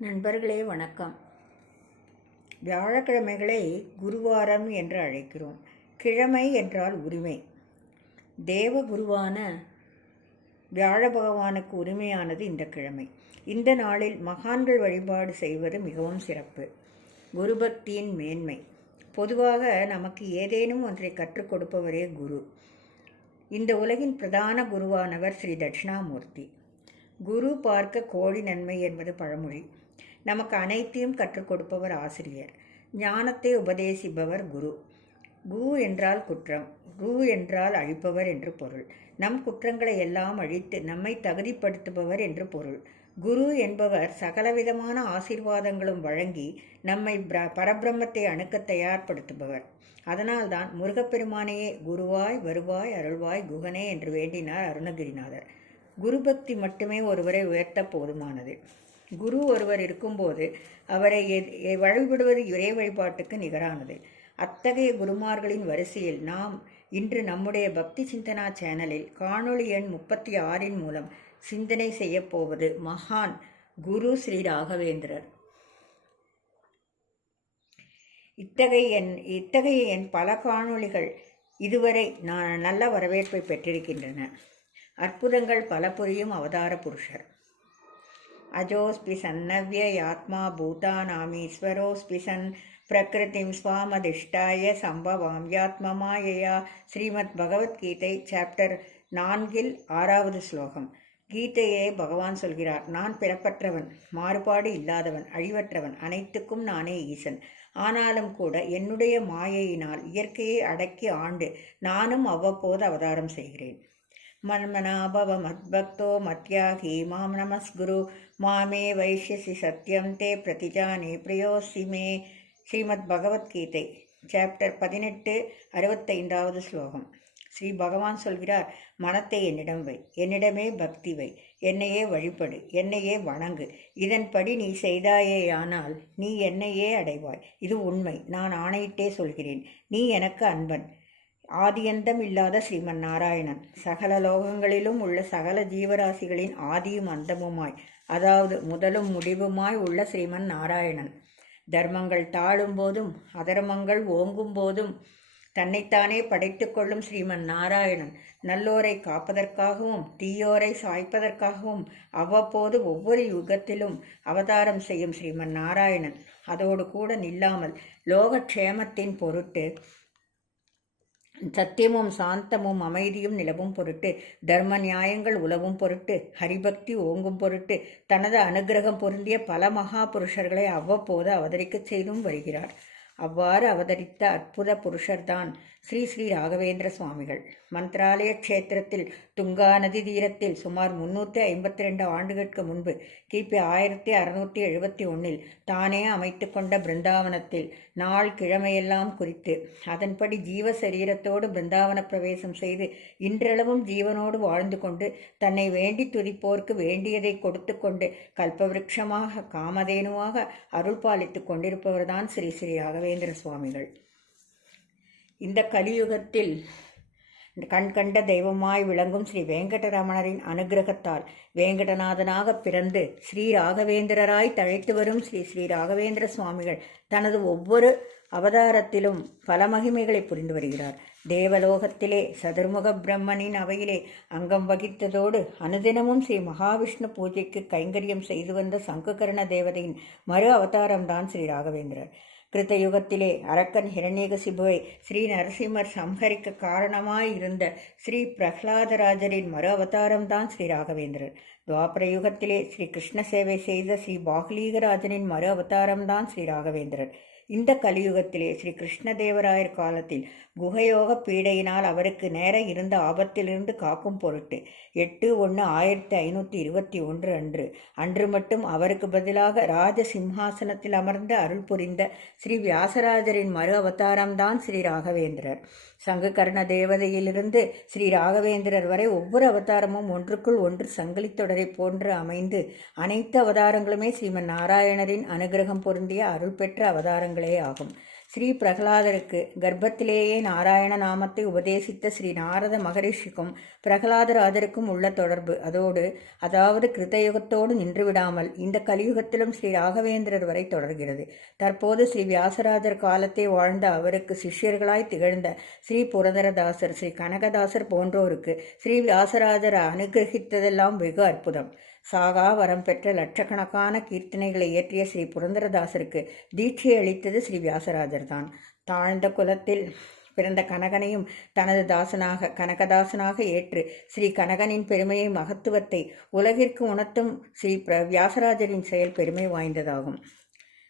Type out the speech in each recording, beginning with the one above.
நண்பர்களே வணக்கம். வியாழக்கிழமைகளை குருவாரம் என்று அழைக்கிறோம். கிழமை என்றால் உரிமை. தேவ குருவான வியாழ பகவானுக்கு உரிமையானது இந்த கிழமை. இந்த நாளில் மகான்கள் வழிபாடு செய்வது மிகவும் சிறப்பு. குருபக்தியின் மேன்மை. பொதுவாக நமக்கு ஏதேனும் ஒன்றை கற்றுக் கொடுப்பவரே குரு. இந்த உலகின் பிரதான குருவானவர் ஸ்ரீ தட்சிணாமூர்த்தி. குரு பார்க்க கோடி நன்மை என்பது பழமொழி. நமக்கு அனைத்தையும் கற்றுக் கொடுப்பவர் ஆசிரியர். ஞானத்தை உபதேசிப்பவர் குரு. கு என்றால் குற்றம், ரு என்றால் அழிப்பவர் என்று பொருள். நம் குற்றங்களை எல்லாம் அழித்து நம்மை தகுதிப்படுத்துபவர் என்று பொருள். குரு என்பவர் சகலவிதமான ஆசீர்வாதங்களும் வழங்கி நம்மை பரபிரம்மத்தை அணுக்க தயார்படுத்துபவர். அதனால்தான் முருகப்பெருமானையே குருவாய் வருவாய் அருள்வாய் குகனே என்று வேண்டினார் அருணகிரிநாதர். குருபக்தி மட்டுமே ஒருவரை உயர்த்த போதுமானது. குரு ஒருவர் இருக்கும்போது அவரை வழிபடுவது இறை வழிபாட்டுக்கு நிகரானது. அத்தகைய குருமார்களின் வரிசையில் நாம் இன்று நம்முடைய பக்தி சிந்தனா சேனலில் காணொளி எண் 36 மூலம் சிந்தனை செய்யப்போவது மகான் குரு ஸ்ரீ ராகவேந்திரர். இத்தகைய என் பல காணொளிகள் இதுவரை நல்ல வரவேற்பை பெற்றிருக்கின்றன. அற்புதங்கள் பல புரியும் அவதார புருஷர். அஜோஸ்பி சன்னவ்ய யாத்மா பூதானாமீஸ்வரோஸ்பி சன் பிரகிருதிம் ஸ்வாமதிஷ்டாய சம்பவாம் யாத்மமாயையா. ஸ்ரீமத் பகவத்கீதை சாப்டர் 4 6வது ஸ்லோகம். கீதையே பகவான் சொல்கிறார், நான் பிறப்பற்றவன், மாறுபாடு இல்லாதவன், அழிவற்றவன், அனைத்துக்கும் நானே ஈசன். ஆனாலும் கூட என்னுடைய மாயையினால் இயற்கையை அடக்கி ஆண்டு நானும் அவ்வப்போது அவதாரம் செய்கிறேன். மன்மனாபவ மத்பக்தோ மத்யாகி மாம் நமஸ்குரு மாமே வைஷ்யசி சத்யம் தே பிரதிஜானே பிரியோசி மே. ஸ்ரீமத் பகவத்கீதை சாப்டர் 18 65வது ஸ்லோகம். ஸ்ரீ பகவான் சொல்கிறார், மனத்தை என்னிடம் வை, என்னிடமே பக்தி வை, என்னையே வழிபடு, என்னையே வணங்கு. இதன்படி நீ செய்தாயேயானால் நீ என்னையே அடைவாய். இது உண்மை, நான் ஆணையிட்டே சொல்கிறேன். நீ எனக்கு அன்பன். ஆதியந்தம் இல்லாத ஸ்ரீமன் நாராயணன் சகல லோகங்களிலும் உள்ள சகல ஜீவராசிகளின் ஆதியும் அந்தமுமாய், அதாவது முதலும் முடிவுமாய் உள்ள ஸ்ரீமன் நாராயணன். தர்மங்கள் தாழும் போதும் அதர்மங்கள் ஓங்கும் போதும் தன்னைத்தானே படைத்து கொள்ளும் ஸ்ரீமன் நாராயணன் நல்லோரை காப்பதற்காகவும் தீயோரை சாய்ப்பதற்காகவும் அவ்வப்போது ஒவ்வொரு யுகத்திலும் அவதாரம் செய்யும் ஸ்ரீமன் நாராயணன். அதோடு கூட நில்லாமல் லோகக்ஷேமத்தின் பொருட்டு, சத்தியமும் சாந்தமும் அமைதியும் நிலவும் பொருட்டு, தர்ம நியாயங்கள் உலவும் பொருட்டு, ஹரிபக்தி ஓங்கும் பொருட்டு தனது அனுகிரகம் பொருந்திய பல மகா புருஷர்களை அவ்வப்போது அவதரிக்கச் செய்தும் வருகிறார். அவ்வாறு அவதரித்த அற்புத புருஷர்தான் ஸ்ரீ ஸ்ரீ ராகவேந்திர சுவாமிகள். மந்த்ராலய க்ஷேத்திரத்தில் துங்கா நதி தீரத்தில் சுமார் 352 ஆண்டுகளுக்கு முன்பு கிபி 1671 தானே அமைத்து கொண்ட பிருந்தாவனத்தில் நாள் கிழமையெல்லாம் குறித்து அதன்படி ஜீவ சரீரத்தோடு பிருந்தாவன பிரவேசம் செய்து இன்றளவும் ஜீவனோடு வாழ்ந்து கொண்டு தன்னை வேண்டி துதிப்போர்க்கு வேண்டியதை கொடுத்து கொண்டு கல்பவிருட்சமாக காமதேனுவாக அருள் பாலித்து கொண்டிருப்பவர்தான் ஸ்ரீ ஸ்ரீ ராகவேந்திர சுவாமிகள். இந்த கலியுகத்தில் கண்கண்ட தெய்வமாய் விளங்கும் ஸ்ரீ வெங்கடரமணரின் அனுகிரகத்தால் வேங்கடநாதனாக பிறந்து ஸ்ரீ ராகவேந்திரராய் தழைத்து வரும் ஸ்ரீ ஸ்ரீ ராகவேந்திர சுவாமிகள் தனது ஒவ்வொரு அவதாரத்திலும் பல மகிமைகளை புரிந்து வருகிறார். தேவலோகத்திலே சதுர்முக பிரம்மனின் அவையிலே அங்கம் வகித்ததோடு அனுதினமும் ஸ்ரீ மகாவிஷ்ணு பூஜைக்கு கைங்கரியம் செய்து வந்த சங்குகர்ண தேவதையின் மறு அவதாரம்தான் ஸ்ரீ ராகவேந்திரர். கிருத்தயுகத்திலே அரக்கன் ஹிரண்யகசிபுவை ஸ்ரீ நரசிம்மர் சம்ஹரிக்க காரணமாய் இருந்த ஸ்ரீ பிரஹ்லாதராஜரின் மறு அவதாரம்தான் ஸ்ரீ ராகவேந்திரர். துவாபர யுகத்திலே ஸ்ரீ கிருஷ்ண சேவை செய்த ஸ்ரீ பாகலீகராஜனின் மறு அவதாரம்தான் ஸ்ரீ ராகவேந்திரர். இந்த கலியுகத்திலே ஸ்ரீ கிருஷ்ணதேவராயர் காலத்தில் குகயோக பீடையினால் அவருக்கு நேர இருந்த ஆபத்திலிருந்து காக்கும் பொருட்டு 8/1/1521 அன்று மட்டும் அவருக்கு பதிலாக ராஜ சிம்ஹாசனத்தில் அமர்ந்து அருள் புரிந்த ஸ்ரீ வியாசராஜரின் மறு அவதாரம்தான் ஸ்ரீ ராகவேந்திரர். சங்குகர்ண தேவதையிலிருந்து ஸ்ரீ ராகவேந்திரர் வரை ஒவ்வொரு அவதாரமும் ஒன்றுக்குள் ஒன்று சங்கிலித்தொடரை போன்று அமைந்து அனைத்து அவதாரங்களுமே ஸ்ரீமன் நாராயணரின் அனுகிரகம் பொருந்திய அருள் பெற்ற அவதாரங்களே ஆகும். ஸ்ரீ பிரகலாதருக்கு கர்ப்பத்திலேயே நாராயண நாமத்தை உபதேசித்த ஸ்ரீ நாரத மகரிஷிக்கும் பிரகலாதராஜருக்கும் உள்ள தொடர்பு அதாவது கிருத்தயுகத்தோடு நின்றுவிடாமல் இந்த கலியுகத்திலும் ஸ்ரீ ராகவேந்திரர் வரை தொடர்கிறது. தற்போது ஸ்ரீ வியாசராஜர் காலத்தை வாழ்ந்த அவருக்கு சிஷ்யர்களாய் திகழ்ந்த ஸ்ரீ புரந்தரதாசர், ஸ்ரீ கனகதாசர் போன்றோருக்கு ஸ்ரீ வியாசராஜர் அனுகிரகித்ததெல்லாம் வெகு அற்புதம். சாகா வரம் பெற்ற லட்சக்கணக்கான கீர்த்தனைகளை இயற்றிய ஸ்ரீ புரந்தரதாசருக்கு தீட்சை அளித்தது ஸ்ரீ வியாசராஜர் தான். தாழ்ந்த குலத்தில் பிறந்த கனகனையும் தனது கனகதாசனாக ஏற்று ஸ்ரீ கனகனின் பெருமையை, மகத்துவத்தை உலகிற்கு உணர்த்தும் ஸ்ரீ வியாசராஜரின் செயல் பெருமை வாய்ந்ததாகும்.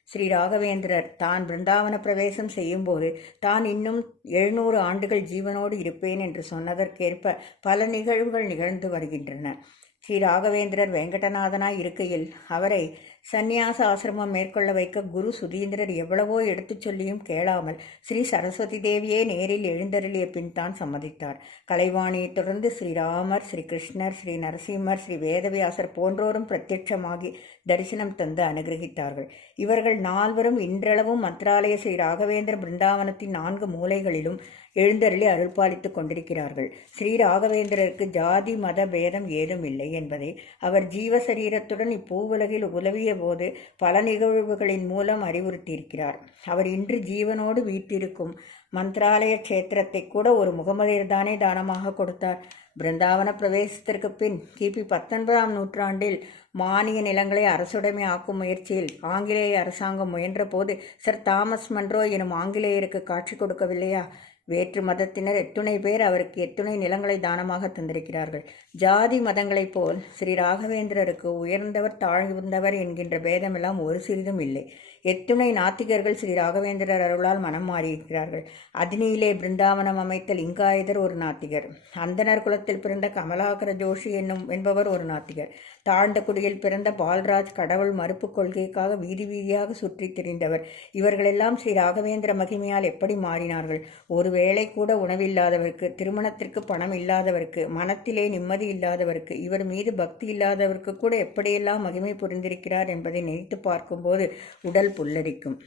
ஸ்ரீ ராகவேந்திரர் தான் பிருந்தாவன பிரவேசம் செய்யும்போது தான் இன்னும் 700 ஆண்டுகள் ஜீவனோடு இருப்பேன் என்று சொன்னதற்கேற்ப பல நிகழ்வுகள் நிகழ்ந்து வருகின்றன. ஸ்ரீ ராகவேந்திரர் வெங்கடநாதனாய் இருக்கையில் அவரை சந்நியாச ஆசிரமம் மேற்கொள்ள வைக்க குரு சுதீந்திரர் எவ்வளவோ எடுத்துச் சொல்லியும் கேளாமல் ஸ்ரீ சரஸ்வதி தேவியே நேரில் எழுந்தருளிய பின் தான் சம்மதித்தார். கலைவாணியைத் தொடர்ந்து ஸ்ரீராமர், ஸ்ரீ கிருஷ்ணர், ஸ்ரீ நரசிம்மர், ஸ்ரீ வேதவியாசர் போன்றோரும் பிரத்யட்சமாகி தரிசனம் தந்து அனுகிரகித்தார்கள். இவர்கள் 4வரும் இன்றளவும் மந்த்ராலய ஸ்ரீ ராகவேந்திர பிருந்தாவனத்தின் 4 மூலைகளிலும் எழுந்தருளி அருள்பாலித்துக் கொண்டிருக்கிறார்கள். ஸ்ரீ ராகவேந்திரருக்கு ஜாதி மத பேதம் ஏதும் இல்லை என்பதை அவர் ஜீவசரீரத்துடன் இப்பூவுலகில் உலவிய போது பல நிகழ்வுகளின் மூலம் அறிவுறுத்தியிருக்கிறார். அவர் இன்று ஜீவனோடு வீட்டிருக்கும் மந்த்ராலய கஷேத்திரத்தை கூட ஒரு முகமதியர்தானே தானமாக கொடுத்தார். பிருந்தாவன பிரவேசத்திற்கு பின் கிபி 19ஆம் நூற்றாண்டில் மானிய நிலங்களை அரசுடைமை ஆக்கும் முயற்சியில் ஆங்கிலேய அரசாங்கம் முயன்ற போது சர் தாமஸ் மன்றோ எனும் ஆங்கிலேயருக்கு காட்சி கொடுக்கவில்லையா? வேற்று மதத்தினர் எத்துணை பேர் அவருக்கு எத்துணை நிலங்களை தானமாக தந்திருக்கிறார்கள். ஜாதி மதங்களைப் போல் ஸ்ரீ ராகவேந்திரருக்கு உயர்ந்தவர் தாழ்ந்தவர் என்கின்ற பேதமெல்லாம் ஒரு சிறிதும் இல்லை. எத்துணை நாத்திகர்கள் ஸ்ரீ ராகவேந்திரர் அருளால் மனம் மாறியிருக்கிறார்கள். அதினியிலே பிருந்தாவனம் அமைத்த லிங்காயதர் ஒரு நாத்திகர், அந்தனர் குலத்தில் பிறந்த கமலாகர ஜோஷி என்பவர் ஒரு நாத்திகர், தாழ்ந்த குடியில் பிறந்த பால்ராஜ் கடவுள் மறுப்பு கொள்கைக்காக வீதி வீதியாக சுற்றி திரிந்தவர். இவர்களெல்லாம் ஸ்ரீ ராகவேந்திர மகிமையால் எப்படி மாறினார்கள்? ஒருவேளை கூட உணவில்லாதவருக்கு, திருமணத்திற்கு பணம் இல்லாதவருக்கு, மனத்திலே நிம்மதி இல்லாதவருக்கு, இவர் மீது பக்தி இல்லாதவருக்கு கூட எப்படியெல்லாம் மகிமை புரிந்திருக்கிறார் என்பதை நினைத்து பார்க்கும்போது உடல் புல்லரிக்கும்.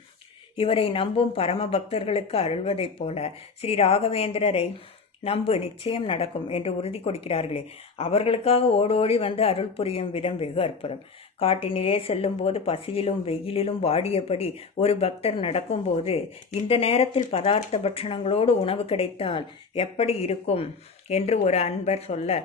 இவரை நம்பும் பரம பக்தர்களுக்கு அருள்வதைப் போல ஸ்ரீ ராகவேந்திரரை நம்பு, நிச்சயம் நடக்கும் என்று உறுதி கொடுக்கிறார்களே, அவர்களுக்காக ஓடோடி வந்து அருள் புரியும் விதம் வெகு அற்புதம். காட்டினிலே செல்லும்போது பசியிலும் வெயிலிலும் வாடியபடி ஒரு பக்தர் நடக்கும்போது இந்த நேரத்தில் பதார்த்த பட்சணங்களோடு உணவு கிடைத்தால் எப்படி இருக்கும் என்று ஒரு அன்பர் சொல்ல,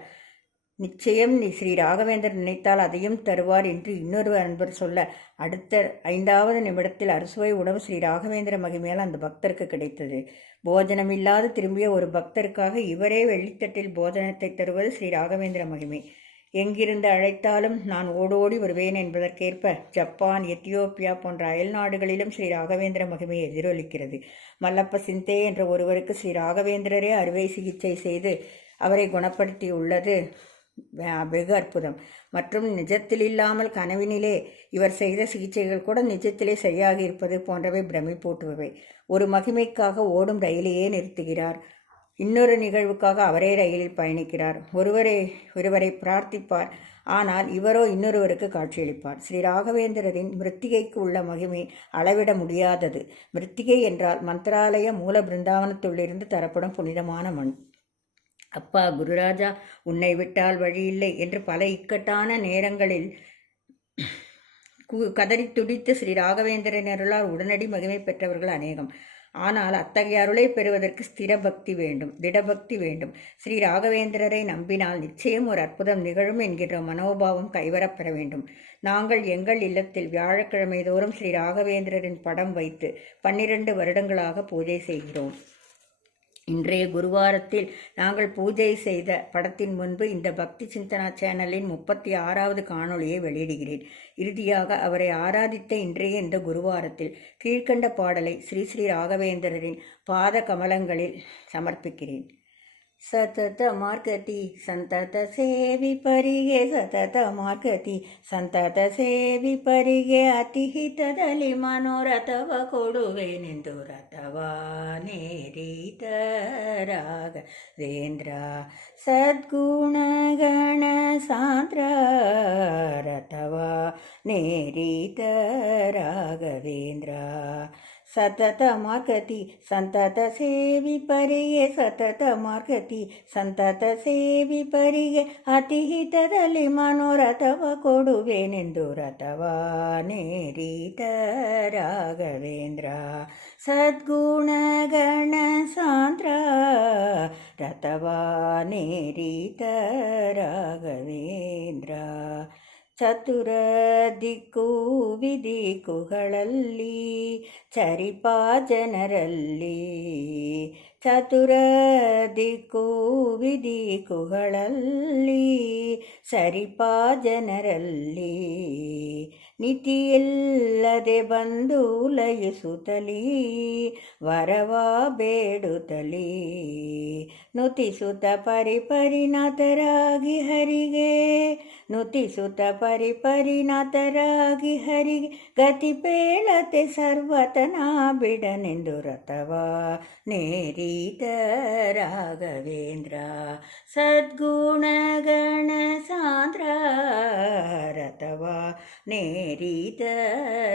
நிச்சயம் ஸ்ரீ ராகவேந்தர் நினைத்தால் அதையும் தருவார் என்று இன்னொரு அன்பர் சொல்ல, அடுத்த 5வது நிமிடத்தில் அறுசுவை உணவு ஸ்ரீ ராகவேந்திர மகிமையால் அந்த பக்தருக்கு கிடைத்தது. போஜனமில்லாது திரும்பிய ஒரு பக்தருக்காக இவரே வெள்ளித்தட்டில் போஜனத்தை தருவது ஸ்ரீ ராகவேந்திர மகிமை. எங்கிருந்து அழைத்தாலும் நான் ஓடோடி வருவேன் என்பதற்கேற்ப ஜப்பான், எத்தியோப்பியா போன்ற அயல் நாடுகளிலும் ஸ்ரீ ராகவேந்திர மகிமை எதிரொலிக்கிறது. மல்லப்ப சிந்தே என்ற ஒருவருக்கு ஸ்ரீ ராகவேந்திரரே அறுவை சிகிச்சை செய்து அவரை குணப்படுத்தியுள்ளது வெகு அற்புதம். மற்றும் நிஜத்தில் இல்லாமல் கனவினிலே இவர் செய்த சிகிச்சைகள் கூட நிஜத்திலே சரியாக இருப்பது போன்றவை பிரமிப்பூட்டுபவை. ஒரு மகிமைக்காக ஓடும் ரயிலையே நிறுத்துகிறார், இன்னொரு நிகழ்வுக்காக அவரே ரயிலில் பயணிக்கிறார். ஒருவரை பிரார்த்திப்பார், ஆனால் இவரோ இன்னொருவருக்கு காட்சியளிப்பார். ஸ்ரீ ராகவேந்திரரின் மிருத்திகைக்கு உள்ள மகிமை அளவிட முடியாதது. மிருத்திகை என்றால் மந்திராலய மூல பிருந்தாவனத்துள்ளிருந்து தரப்படும் புனிதமான மண். அப்பா குருராஜா, உன்னை விட்டால் வழியில்லை என்று பல இக்கட்டான நேரங்களில் கதறி துடித்து ஸ்ரீ ராகவேந்திரன் அருளால் உடனடி மகிமை பெற்றவர்கள் அநேகம். ஆனால் அத்தகைய அருளை பெறுவதற்கு ஸ்திர பக்தி வேண்டும், திடபக்தி வேண்டும். ஸ்ரீ ராகவேந்திரரை நம்பினால் நிச்சயம் ஒரு அற்புதம் நிகழும் என்கின்ற மனோபாவம் கைவரப்பெற வேண்டும். நாங்கள் எங்கள் இல்லத்தில் வியாழக்கிழமை தோறும் ஸ்ரீ ராகவேந்திரரின் படம் வைத்து 12 வருடங்களாக பூஜை செய்கிறோம். இன்றைய குருவாரத்தில் நாங்கள் பூஜை செய்த படத்தின் முன்பு இந்த பக்தி சிந்தனா சேனலின் 36வது காணொளியை வெளியிடுகிறேன். இறுதியாக அவரை ஆராதித்த இன்றைய இந்த குருவாரத்தில் கீழ்கண்ட பாடலை ஸ்ரீ ஸ்ரீ ராகவேந்திரரின் பாத கமலங்களில் சமர்ப்பிக்கிறேன். ಸತತ ಮಾರ್ಗತಿ ಸಂತತ ಸೇವಿ ಪರಿಗೆ, ಸತತ ಮಾರ್ಗತಿ ಸಂತತ ಸೇವಿ ಪರಿಗೆ, ಅತಿ ಹಿತದಲ್ಲಿ ಮನೋರಥವ ಕೊಡುವೆನೆಂದು ರಥವ ನೇರಿತ ರಾಘವೇಂದ್ರ ಸದ್ಗುಣಗಣ ಸಾಂದ್ರ, ರಥವ ನೇರಿತ ರಾಘವೇಂದ್ರ ಸತತ ಮಾರ್ಗತಿ ಸಂತತ ಸೇವಿಪರಿಗೆ ಸತತ ಮಾರ್ಗತಿ ಸಂತತ ಸೇವಿಪರಿಗೆ ಅತಿ ಹಿತದಲ್ಲಿ ಮನೋರಥವ ಕೊಡುವೆನೆಂದು ರಥವ ನೇರಿದ ರಾಘವೇಂದ್ರ ಸದ್ಗುಣಗಣ ಸಾಂದ್ರ ರಥವ ನೇರಿದ ರಾಘವೇಂದ್ರ ಚತುರ ದಿಕ್ಕು ವಿದಿಕ್ಕುಗಳಲ್ಲಿ ಚರಿಪ ಜನರಲ್ಲಿ ಚತುರ ದಿಕ್ಕು ವಿದಿಕ್ಕುಗಳಲ್ಲಿ ಸರಿಪ ಜನರಲ್ಲಿ ನೀತಿಯಿಲ್ಲದೆ ಬಂದು ಲಯಿಸುತ್ತಲೀ ವರವ ಬೇಡುತ್ತಲೀ ನುತಿಸುತ್ತ ಪರಿಪರಿಣತರಾಗಿ ಹರಿಗೆ ನುತಿಸುತ್ತ ಪರಿಪರಿಣತರಾಗಿ ಹರಿಗೆ ಗತಿ ಪೇಳತೆ ಸರ್ವತನ ಬಿಡನೆಂದು ರಥವ ನೇರಿದ ರಾಘವೇಂದ್ರ ಸದ್ಗುಣಗಣ ಸಾಂದ್ರ ರಥವ ನೇರಿದ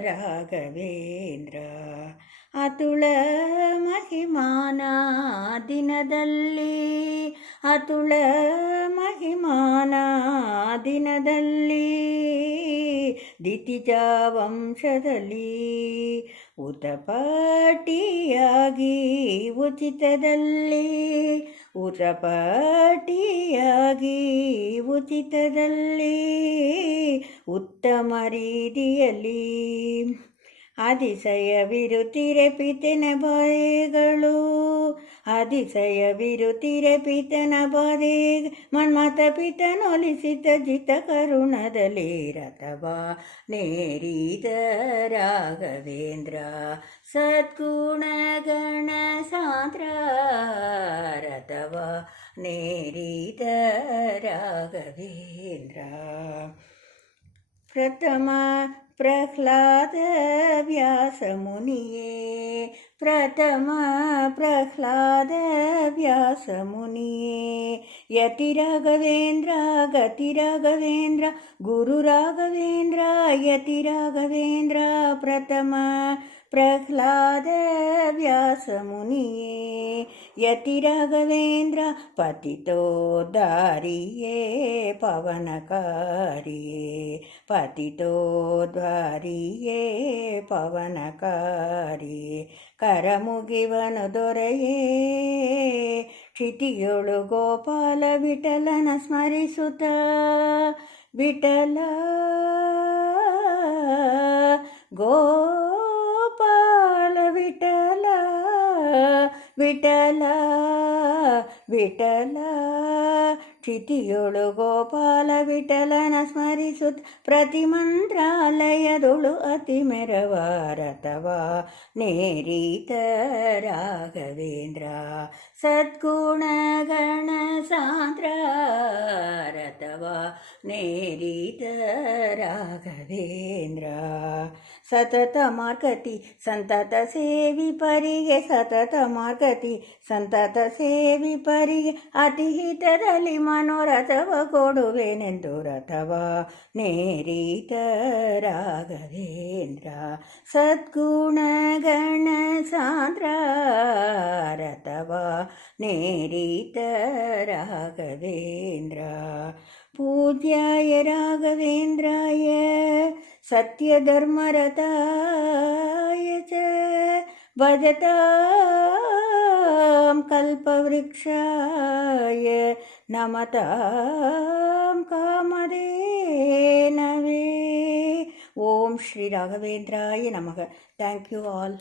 ರಾಘವೇಂದ್ರ ಅತುಳ ಮಹಿಮಾನ ದಿನದಲ್ಲಿ ಅತುಳ ಮಹಿಮಾನ ದಿನದಲ್ಲಿ ದಿತಿಜ ವಂಶದಲ್ಲಿ ಉತಪಾಟಿಯಾಗಿ ಉಚಿತದಲ್ಲಿ ಉತಪಾಟಿಯಾಗಿ ಉಚಿತದಲ್ಲಿ ಉತ್ತಮ ರೀತಿಯಲ್ಲಿ ಅತಿಶಯವಿರುತ್ತಿರೆ ಪಿತನ ಬರೆಗಳು ಅತಿಶಯವಿರುತ್ತಿರೆ ಪಿತನ ಬರೆ ಮನ್ಮಥ ಪಿತನೊಲಿಸಿತ ಜಿತ ಕರುಣದಲ್ಲಿ ರಥವ ನೇರಿದ ರಾಘವೇಂದ್ರ ಸದ್ಗುಣಗಣ ಸಾಂದ್ರ ರಥವ ನೇರಿದ ರಾಘವೇಂದ್ರ ಪ್ರಥಮ ಪ್ರಹ್ಲಾದ ವ್ಯಾಸ ಮುನಿಯೇ ಪ್ರಥಮ ಪ್ರಹ್ಲಾದ ವ್ಯಾಸ ಮುನಿಯೇ ಯತಿ ರಾಘವೇಂದ್ರ ಗತಿ ರಾಘವೇಂದ್ರ ಗುರು ರಾಘವೇಂದ್ರ ಯತಿ ರಾಘವೇಂದ್ರ ಪ್ರಥಮ ಪ್ರಹ್ಲಾದ ವ್ಯಾಸ ಮುನಿಯೇ ಯತಿ ರಾಘವೇಂದ್ರ ಪತಿತೋದ್ಧಾರಿಯೇ ಪವನಕಾರಿಯೇ ಪತಿತೋದ್ಧಾರಿಯೇ ಪವನಕಾರಿಯೇ ಕರಮುಗಿವನು ದೊರೆಯೇ ಕ್ಷಿತಿಯೊಳು ಗೋಪಾಲ ವಿಠಲನ ಸ್ಮರಿಸುತ್ತ ವಿಠಲ ಗೋಪಾಲ ವಿಠಲ ವಿಠಲ ವಿಠಲ ಕ್ಷಿತಿಯೊಳು ಗೋಪಾಲ ವಿಠಲನ ಸ್ಮರಿಸುತ್ತ ಪ್ರತಿ ಮಂತ್ರಾಲಯದೊಳು ಅತಿ ಮೆರವ ರಥವ ನೇರಿತ ರಾಘವೇಂದ್ರ ಸದ್ಗುಣಗಣ ಸಾಂದ್ರ ರಥವ ನೇರಿತ ರಾಘವೇಂದ್ರ ಸತತ ಮಾರ್ಗತಿ ಸಂತತ ಸೇವಿಪರಿಗೆ ಸತತ ಮಾರ್ಗತಿ ಸಂತತ ಸೇವಿಪರಿಗೆ ಅತಿ ಹಿತದಲ್ಲಿ ಮನೋರಥವ ಕೊಡುವೆನೆಂದು ರಥವ ನೇರಿತ ರಾಘವೇಂದ್ರ ಸದ್ಗುಣಗಣ ಸಾಂದ್ರ ರಥವ ನೇರಿತ ರಾಘವೇಂದ್ರ ಪೂಜ್ಯಾಯ ರಾಘವೇಂದ್ರಾಯ ಸತ್ಯಧರ್ಮರತಾಯ ಚ ಭಜತಾಂ ಕಲ್ಪವೃಕ್ಷಾಯ ನಮತಾಂ ಕಾಮಧೇನವೇ. ಓಂ ಶ್ರೀ ರಾಘವೇಂದ್ರಾಯ ನಮಃ. Thank you all.